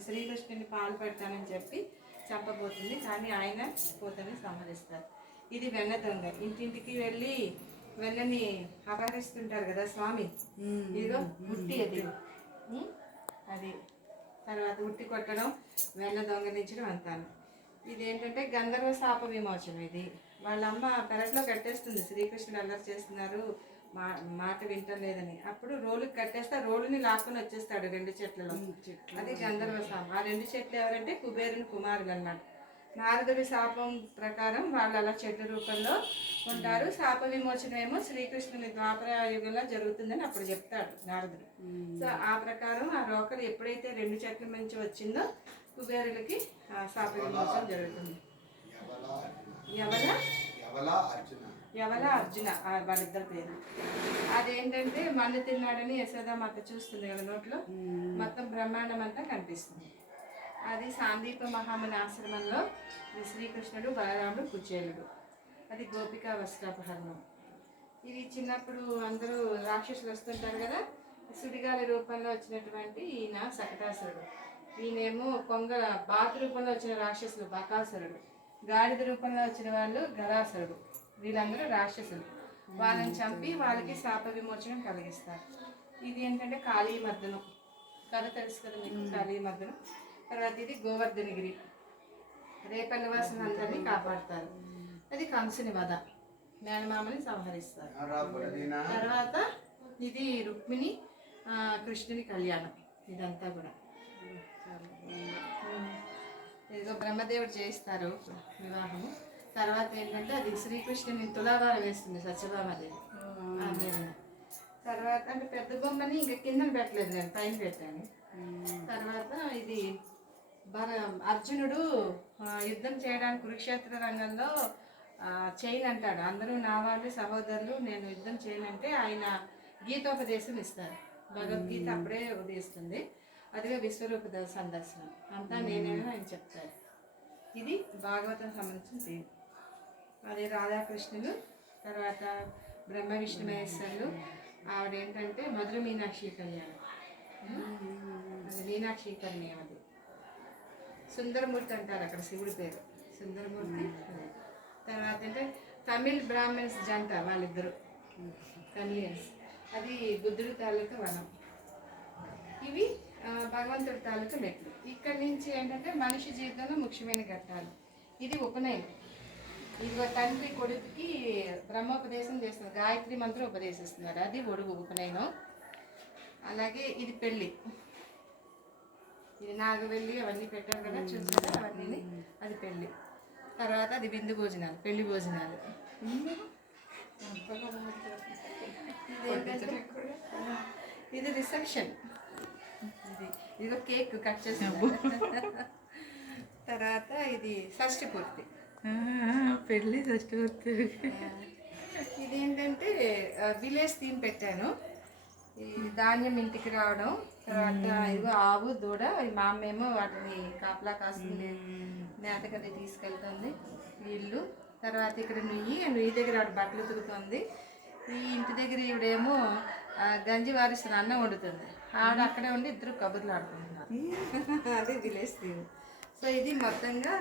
శ్రీకృష్ణుని పాలు పెడతానని చెప్పి చంపబోతుంది. కానీ ఆయన పోతని సంహరిస్తారు. ఇది వెన్న దొంగ. ఇంటింటికి వెళ్ళి వెన్నని అపహరిస్తుంటారు కదా స్వామి. ఇదిగో ఉట్టి అది తర్వాత ఉట్టి కొట్టడం, వెన్న దొంగలించడం అంతాను. ఇదేంటంటే గంధర్వ శాప విమోచనం. ఇది వాళ్ళ అమ్మ పెరట్లో కట్టేస్తుంది, శ్రీకృష్ణుడు అల్లరి చేస్తున్నారు, మాట వింటలేదని. అప్పుడు రోలుకి కట్టేస్తే రోలుని లాక్కొని వచ్చేస్తాడు 2 చెట్లలో. అది గంధర్వ శాపం. ఆ 2 చెట్లు ఎవరంటే కుబేరుని కుమారులు అన్నమాట. నారదుడి శాపం ప్రకారం వాళ్ళు అలా చెట్ల రూపంలో ఉంటారు. శాప విమోచనం ఏమో శ్రీకృష్ణుని ద్వాపర యుగంలో జరుగుతుందని అప్పుడు చెప్తాడు నారదుడు. సో ఆ ప్రకారం ఆ రోకలు ఎప్పుడైతే 2 చెట్ల నుంచి వచ్చిందో కుబేరులకి శాప విమోచనం జరుగుతుంది. యవల అర్జున వాళ్ళిద్దరు పేరు. అదేంటంటే మన్ను తిన్నాడని యశోదామాత చూస్తుంది కదా, నోట్లో మొత్తం బ్రహ్మాండం అంతా కనిపిస్తుంది. అది సాందీప మహాముని ఆశ్రమంలో శ్రీకృష్ణుడు, బలరాముడు, కుచేలుడు. అది గోపికా వస్త్రాపహరణం. ఇది చిన్నప్పుడు అందరూ రాక్షసులు వస్తుంటారు కదా, సుడిగాలి రూపంలో వచ్చినటువంటి ఈయన శకటాసురుడు. ఈయనేమో బాతు రూపంలో వచ్చిన రాక్షసులు బకాసురుడు. గాడిద రూపంలో వచ్చిన వాళ్ళు గరాసురుడు. వీళ్ళందరూ రాక్షసులు. వాళ్ళని చంపి వాళ్ళకి శాప విమోచనం కలిగిస్తారు. ఇది ఏంటంటే కాళీ మర్దనం కథ తెలుసు కదా మీకు, కాళీ మర్దనం. తర్వాత ఇది గోవర్ధనగిరి, రేపల్ల వాసన అందరినీ కాపాడతారు. అది కంసుని వధ, మేనమామని సంహరిస్తారు. తర్వాత ఇది రుక్మిణి కృష్ణుని కళ్యాణం. ఇదంతా కూడా ఇదిగో బ్రహ్మదేవుడు చేయిస్తారు వివాహము. తర్వాత ఏంటంటే అది శ్రీకృష్ణుని తులాభారం వేస్తుంది సత్యభామాదేవి. తర్వాత అంటే పెద్ద బొమ్మని ఇంకా కింద పెట్టలేదు, నేను పైన పెట్టాను. తర్వాత ఇది అర్జునుడు యుద్ధం చేయడానికి కురుక్షేత్ర రంగంలో చేయను అంటాడు. అందరూ నా వాళ్ళు సహోదరులు, నేను యుద్ధం చేయనంటే ఆయన గీతోపదేశం ఇస్తారు. భగవద్గీత అప్పుడే ఉదయిస్తుంది. అదిగా విశ్వరూప సందర్శనం అంతా నేనేమో ఆయన చెప్తారు. ఇది భాగవతం సంబంధించిన తీరు. అదే రాధాకృష్ణులు. తర్వాత బ్రహ్మ విష్ణు మహేశ్వరులు. ఆవిడేంటంటే మధుర మీనాక్షి కళ్యాణం. అది మీనాక్షి కళ్యాణం. అది సుందరమూర్తి అంటారు అక్కడ శివుడి పేరు, సుందరమూర్తి. తర్వాత అంటే తమిళ్ బ్రాహ్మణ్స్ జంట వాళ్ళిద్దరు తమిళియన్స్. అది బుద్ధుడి తాలూకా వనం. ఇవి భగవంతుడి తాలూకా మెట్లు. ఇక్కడి నుంచి ఏంటంటే మనిషి జీవితంలో ముఖ్యమైన ఘట్టాలు. ఇది ఉపనయనం. ఇదిగో తండ్రి కొడుకుకి బ్రహ్మోపదేశం చేస్తున్నారు, గాయత్రి మంత్రం ఉపదేశిస్తున్నారు. అది ఒడుగు ఉపనయనం. అలాగే ఇది పెళ్ళి. ఇది నాగవెల్లి అవన్నీ పెట్టారు కదా, చూసారా అవన్నీ, అది పెళ్ళి. తర్వాత అది విందు భోజనాలు, పెళ్లి భోజనాలు. ఇది రిసెప్షన్. ఇదిగో కేక్ కట్ చేసాము. తర్వాత ఇది షష్ఠి పూర్తి, పెళ్ళి షష్ఠి పూర్తి. ఇదేంటంటే విలేజ్ థీమ్ పెట్టాను. ఈ ధాన్యం ఇంటికి రావడం. తర్వాత ఇదిగో ఆవు దూడ, మా అమ్మేమో వాటిని కాపలా కాస్తుంది, మేతకది తీసుకెళ్తుంది. వీళ్ళు తర్వాత ఇక్కడ నుయ్యి దగ్గర ఆవిడ బట్టలు ఉతుకుతుంది. ఈ ఇంటి దగ్గర ఈవిడేమో గంజి వారిస్తున్న అన్నం వండుతుంది. ఆవిడ అక్కడే ఉండి ఇద్దరు కబుర్లు ఆడుకుంటున్నారు. అది విలేజ్ థీమ్. సో ఇది మొత్తంగా